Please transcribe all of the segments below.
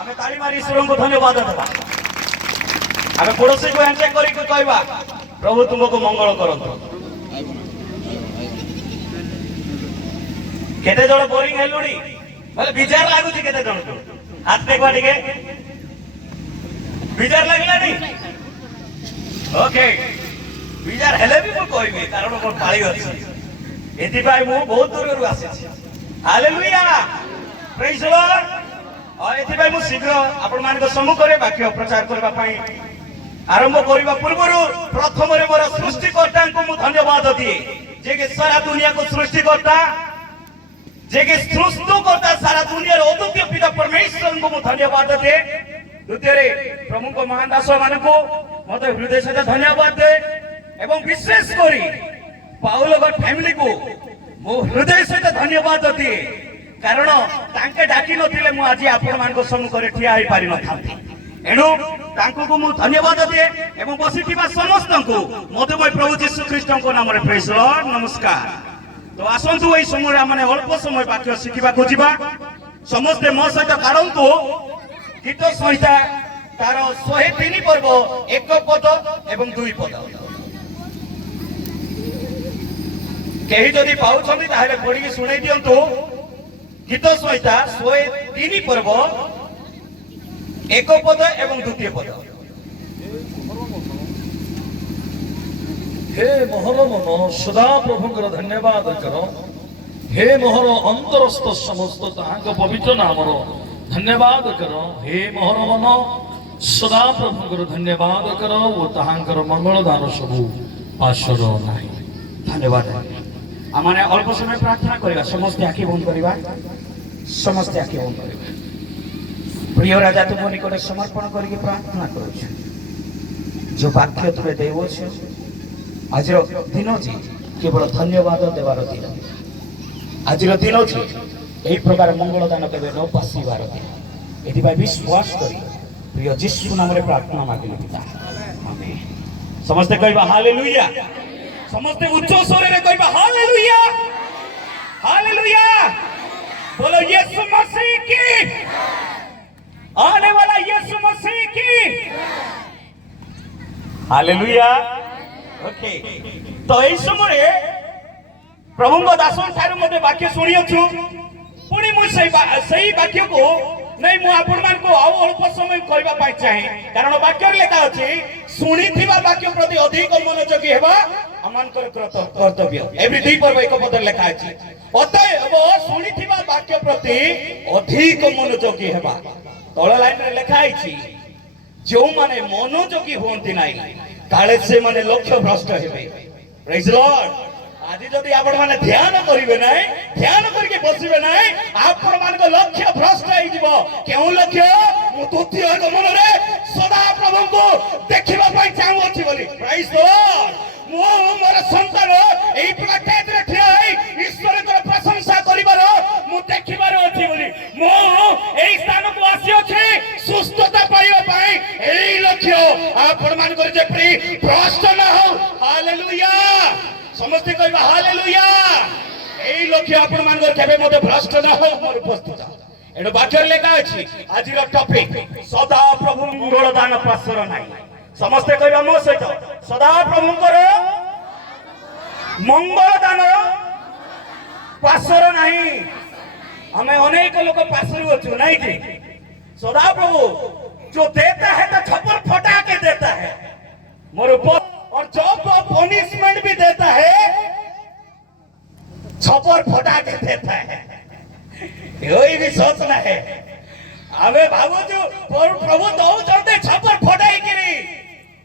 आमे ताली मारी ईश्वर को धन्यवाद देबा। आमे पड़ोसी को हैंडशेक करी के कहबा प्रभु तुमको मंगल करंतु। केते जण बोरिंग हेलुडी बोले विचार लागुची केते जण को हाथ देखवा टिके विचार लागलानी ओके विचार हेले भी मु कहबी कारण मोर पाळी अछि एति भाई मु बहुत दूर रु आसी हालेलुया प्रेज लॉर्ड और एति भाई मु शीघ्र आपण मान को सम्मुख रे वाक्य प्रचार करबा पई आरंभ करबा पूर्वरु प्रथम रे मोर सृष्टिकर्ता को मु धन्यवाद दिए जे के सारा दुनिया को सृष्टिकर्ता जे के सृष्टिकर्ता सारा दुनिया रे अद्वितीय पिता परमेश्वर को मु धन्यवाद दे द्वितीय रे प्रमुख महान दास मान को मते हृदय से धन्यवाद दे एवं विशेष करी पाउल गॉड फैमिली को मो हृदय से धन्यवाद दिए कारण तांके डाकी नथिले मु आज आपण मान को सम्मुख रे ठिया होई पारि न थांती एणु तांको को मु धन्यवाद दिए एवं बसिथिबा समस्त को मधुमय प्रभु यीशु ख्रीष्ट को नाम रे प्रेज लॉर्ड नमस्कार। तो आसंतु एई समय माने अल्प समय वाक्य शिखिबा को जिबा समस्त मो सहित काढंतु गीत संहिता तार 103 पर्व एक पद एवं दुई पद केही जदि पाउछन्ति ताहेले पढिके सुनाई दियंतु गीत संहिता 103 पर्व एक पद एवं द्वितीय पद। हे मोहर मन सदा प्रभुंकर धन्यवाद कर हे मोहर अंतरस्थ समस्त ताहांक पवित्र नामर धन्यवाद कर हे मोहर मन सदा प्रभुंकर धन्यवाद कर वो ताहांकर मंगल दान सबु पाशर नाही धन्यवाद। आमाने अल्प समय प्रार्थना करिबा समस्त आखि बंद करिबा समस्त आखि बंद करिबा प्रिय राजा तुम निकट समर्पण करके प्रार्थना करू जो वाक्य तुमे देवो छ आज दिन जी केवल धन्यवाद देवार दिन आज दिन जी यही प्रकार मंगल दान केवे न पासिबार दिन एथि विश्वास करी प्रिय यीशु नाम रे प्रार्थना मागिले पिता आमेन। समस्त कहबा हालेलुया समस्त उच्च स्वर रे कहबा हालेलुया हालेलुया बोलो यीशु मसीह की आने वाला यीशु मसीह की हालेलुया। ओके तो एई समय प्रभु को दासन ठार मते वाक्य सुनियछु पुणी मु सही वाक्य को नहीं मु आपण मान को आउ अल्प समय कहबा पाई चाहे कारण वाक्य लेखा अछि सुनिथिबा वाक्य प्रति अधिक मनोयोगी हेबा अमानकर कर्तव्य एवरी दुई पर्व एक पद लेखा अछि अतएव सुनिथिबा वाक्य प्रति अधिक मनोयोगी हेबा तळ लाइन रे लेखा अछि जो माने मनोयोगी होंती नाही काले से माने लक्ष्य भ्रष्ट हेबे प्रेज लॉर्ड। आज जदि आपण माने ध्यान करिवे नाही ध्यान करके बसिबे नाही आपण मान को लक्ष्य भ्रष्ट होई जिवो केउ लक्ष्य मु द्वितीय गमन रे सदा प्रभु को देखिबा पई चाहू अछि बोली प्रेज लॉर्ड। मु मोर संतान एई प्लेट रे ठिया होई ईश्वर को प्रशंसा करिबार मु देखिबार अछि बोली मु एई स्थान को आसी अछि सुस्थता पाइबा पई एई लक्ष्य आपण मान को जे प्री भ्रष्ट न हो हालेलुया समस्त कहबा हालेलुया एई लक्ष्य आपण मान को केबे मते भ्रष्ट न हो मोर उपस्थित एनो वाक्य लेखा अछि आजिर टॉपिक सदा प्रभु मंगल दान पासर नाही समस्त कहबा मो सहित सदा प्रभुंकर मंगल दान पासर नाही हमें अनेक लोग पासरु अछु नहीं कि सदा प्रभु जो देता है तो छप्पर फटा के देता है मोर और जब पनिशमेंट भी देता है छप्पर फटा के देता है यही भी सोचना है हमें भावु जो प्रभु दौ चलते छप्पर फटाई गिरी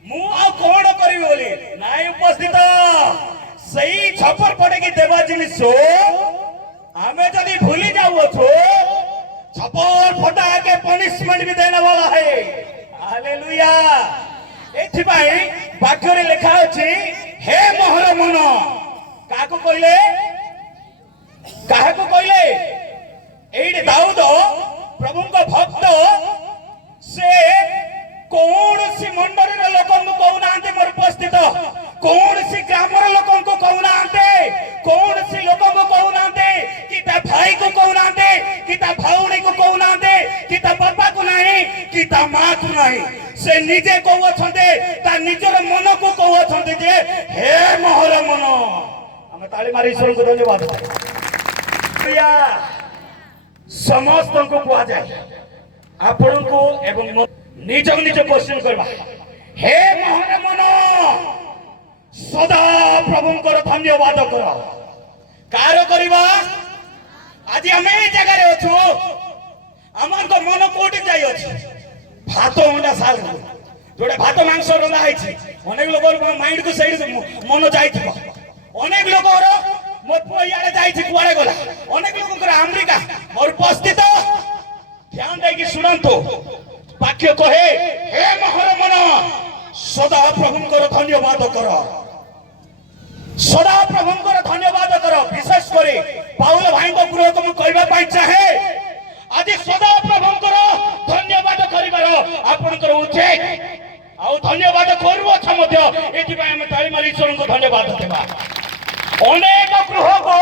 मु आ कोण करी बोली नाई उपस्थित सही छप्पर फटे की देवा जिनिस हमें जदि भूली जाऊ छो छप्पर फटा के पनिशमेंट भी देने वाला है हालेलुया। एथि भाई वाक्य रे लिखा अछि हे मोहर मन काको कहले काहे को कहले एई दाऊद प्रभु को भक्त से कौन सी मंडली रे लोकन को कहू नांते मोर उपस्थित कौन सी ग्रामर लोकन को कहू नांते कौन सी लोकन को कहू नांते कि ता भाई को कहू नांते कि ता भाउनी को कहू नांते कि ता बापा को नाही कि ता माँ को नहीं से निजे कहउछन्ते ता निजर मन को कहउछन्ते जे हे मोहर मन हमें ताली मारी ईश्वर को धन्यवाद प्रिया समस्त को कहा जाए आपण को एवं निज निज क्वेश्चन करबा हे मोहर मन सदा प्रभुंकर धन्यवाद कर कार करबा आज आम ए जगह अच्छु आमर तो मन कोटी जाई अछि भात हंडा साल जोड़े भात मांस रंधा है अनेक लोग माइंड को सही मन जाइथिबो अनेक लोग मो पुआ याडे जाइछि कुआडे गला अनेक लोग अमेरिका और उपस्थित ध्यान दे कि सुनंतो वाक्य कहे हे मोहर मन सदा प्रभुंकर धन्यवाद कर सदा प्रभुंकर धन्यवाद कर विशेष करे पाउल भाई को गृह को कहबा पाई चाहे आज सदा प्रभुंकर धन्यवाद करिबार आपनकर उचित आ धन्यवाद करू अच्छा मध्य एथि पय हम ताली मारी ईश्वर को धन्यवाद देबा अनेक गृह को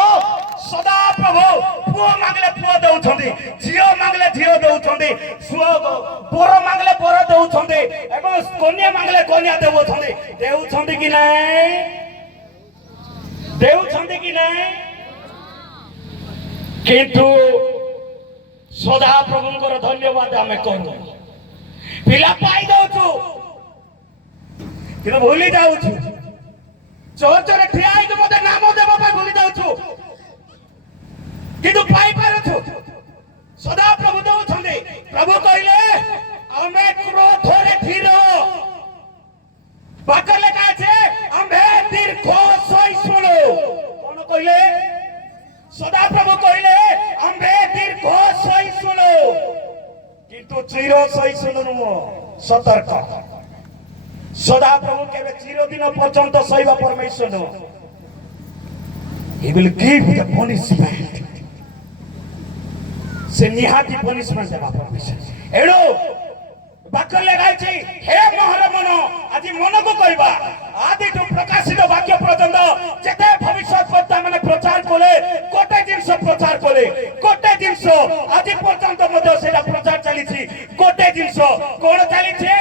सदा प्रभु पुओ मांगले पुओ दउछन्ती झियो मांगले झियो दउछन्ती सुओ पोर मांगले पोर दउछन्ती एवं कन्या मांगले कन्या दउछन्ती कि नाही देउछन्ती कि नाही किंतु सदा प्रभुंकर धन्यवाद आमे करू पिला पाई दउछु किंतु भूली जाउछु चर्च रे ठिया के मते नाम देबा पाई भूली जाउछु किंतु पाई पारुछु सदा प्रभु दउछन्ती प्रभु कहले आमे क्रोध रे धीरो बाकर लेखा छे आमे दीर्घ सहिष्णु कोन कहले सदा प्रभु कहले आमे दीर्घ सहिष्णु किंतु चिर सहिष्णु नुह सतर्क सदा प्रभु केबे चिरदिन पर्यंत सहिबा परमेश्वर no he will give the punishment से निहाती पनिशमेंट देबा परमेश्वर एडो वाक्य लगाई छी हे मोहर मन आज मन को कहबा आदि तो प्रकाशित वाक्य पर्यंत जेते भविष्यवक्ता माने प्रचार कोले कोटे जिंस प्रचार कोले कोटे जिंस आज पर्यंत मध्य सेटा प्रचार चली छी कोटे जिंस कोन चली छी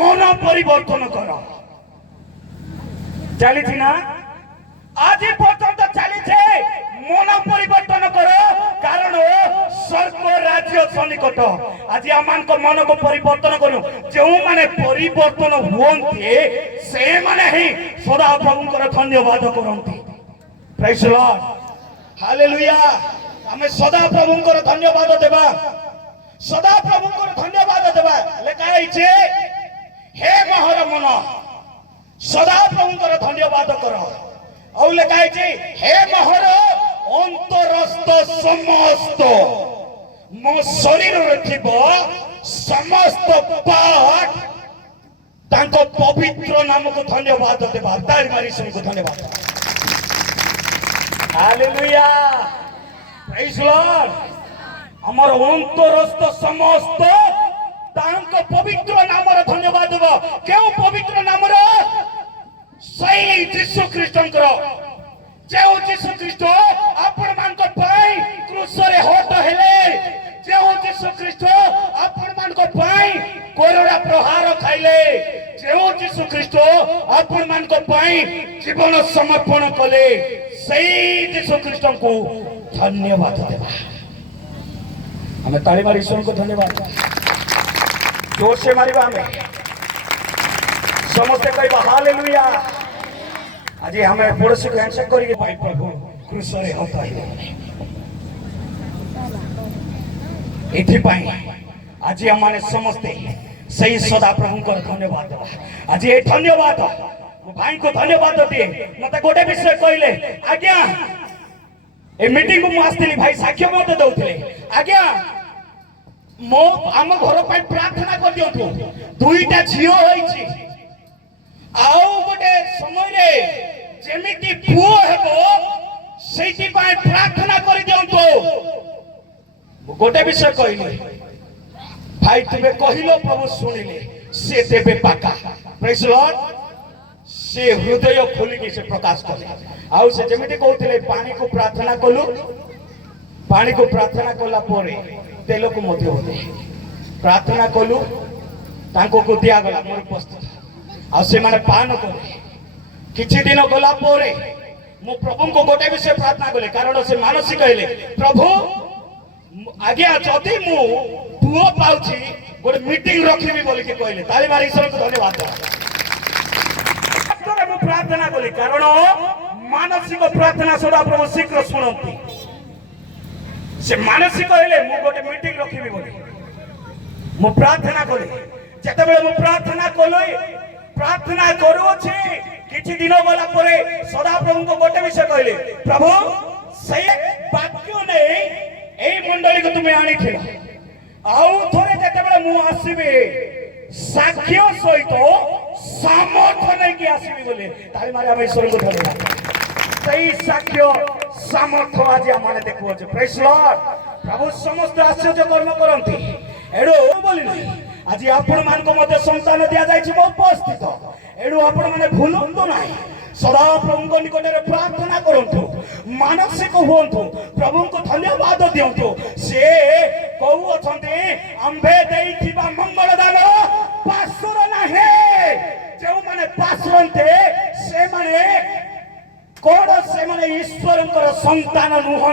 मन परिवर्तन कर चली छी ना आज पर्यंत चली छी मन परिवर्तन कर कारण स्वर्ग राज्य सन्निकट आज आमान को मन को परिवर्तन करू जो माने परिवर्तन हुवंती से माने ही सदा प्रभुंकर धन्यवाद करंती प्रेज द लॉर्ड हालेलुया हमें सदा प्रभुंकर धन्यवाद देबा सदा प्रभुंकर धन्यवाद देबा लेखाई छे हे मोहर मन सदा प्रभुंकर धन्यवाद कर और लेखाई छे हे मोहर अंतरस्थ समस्त मो शरीर रे थिबो समस्त पाठ तांको पवित्र नाम को धन्यवाद देबा तारी मारी सुन को धन्यवाद हालेलुया प्रेज लॉर्ड हमर अंतरस्थ समस्त तांको पवित्र नाम रे धन्यवाद देबा केउ पवित्र नाम रे सही यीशु ख्रीष्टंकर जेउ यीशु ख्रीष्ट आपण मान को पाई क्रूस रे होट हेले जेउ यीशु ख्रीष्ट आपण मान को पाई कोरोना प्रहार खाइले जेउ यीशु ख्रीष्ट आपण मान को पाई जीवन समर्पण कले सही यीशु ख्रीष्ट को धन्यवाद देबा हमें ताली मारी ईश्वर को धन्यवाद जोर से मारिबा हमें समस्त कहबा हालेलुया आज हमें पड़ोसी को हैंडशेक करिए भाई प्रभु क्रूस रे होता है एथि पाई आज हमारे समस्ते सही सदा प्रभु को धन्यवाद आज ये धन्यवाद भाई को धन्यवाद दिए मत गोटे विषय कहले आज्ञा ए मीटिंग को आसली भाई साक्ष्य मत दउथले आज्ञा मो हम घर पर प्रार्थना कर दियंतु दुईटा झियो होईची आउ गोटे समय रे जेमिति पुओ हेबो सेति पाए प्रार्थना कर दियंतु गोटे विषय कहली भाई तुमे कहिलो प्रभु सुनिले से देबे पाका प्रेज लॉर्ड से हृदय खोली के से प्रकाश करे आउ से जेमिति कहउतले पानी को प्रार्थना कलु पानी को प्रार्थना कला परे तेल को मध्य होते प्रार्थना कलु को दिगला मोर प्रस्तुत आने पान कले किछि दिन गला पोरे मु प्रभु को गोटे विषय प्रार्थना कले कारण से मानसिक कहले प्रभु आज्ञा जदि मु पुओ पाउछि गोटे मीटिंग रखिबी बोली के कहले ताली मारी ईश्वर को धन्यवाद मु प्रार्थना कली कारण मानसिक प्रार्थना सदा प्रभु शीघ्र शुणती से मानसिक कहले मु गोटे मीटिंग रखिबी बोली मु प्रार्थना कली जेतेबेले मु प्रार्थना कली प्रार्थना करूछि किछि दिन गला परे सदा प्रभु को गोटे विषय कहले प्रभु से वाक्य नै एई मंडली को तुमे आनी थिला आउ थोरे जेतेबेले मु आसीबे साक्ष्य सहित सामर्थ्य नै कि आसीबी बोले ताली मारे हम ईश्वर को धन्यवाद सही साक्ष्य सामर्थ्य आज आमाने देखु अछि प्रेज लॉर्ड प्रभु समस्त आश्चर्य कर्म करंती एडो बोली नै आज आपण मान को मते संतान दिया जायछि उपस्थित एडो आपण माने भूलंतु नाही सदा प्रभु को निकट में प्रार्थना करंतु मानसिक होंतु प्रभु को धन्यवाद दियंतु से कहू अछंती आंबे देइथिबा मंगल दान पासुर नाही जो माने पासुरंते से माने कोड से माने ईश्वरंकर संतान नुहं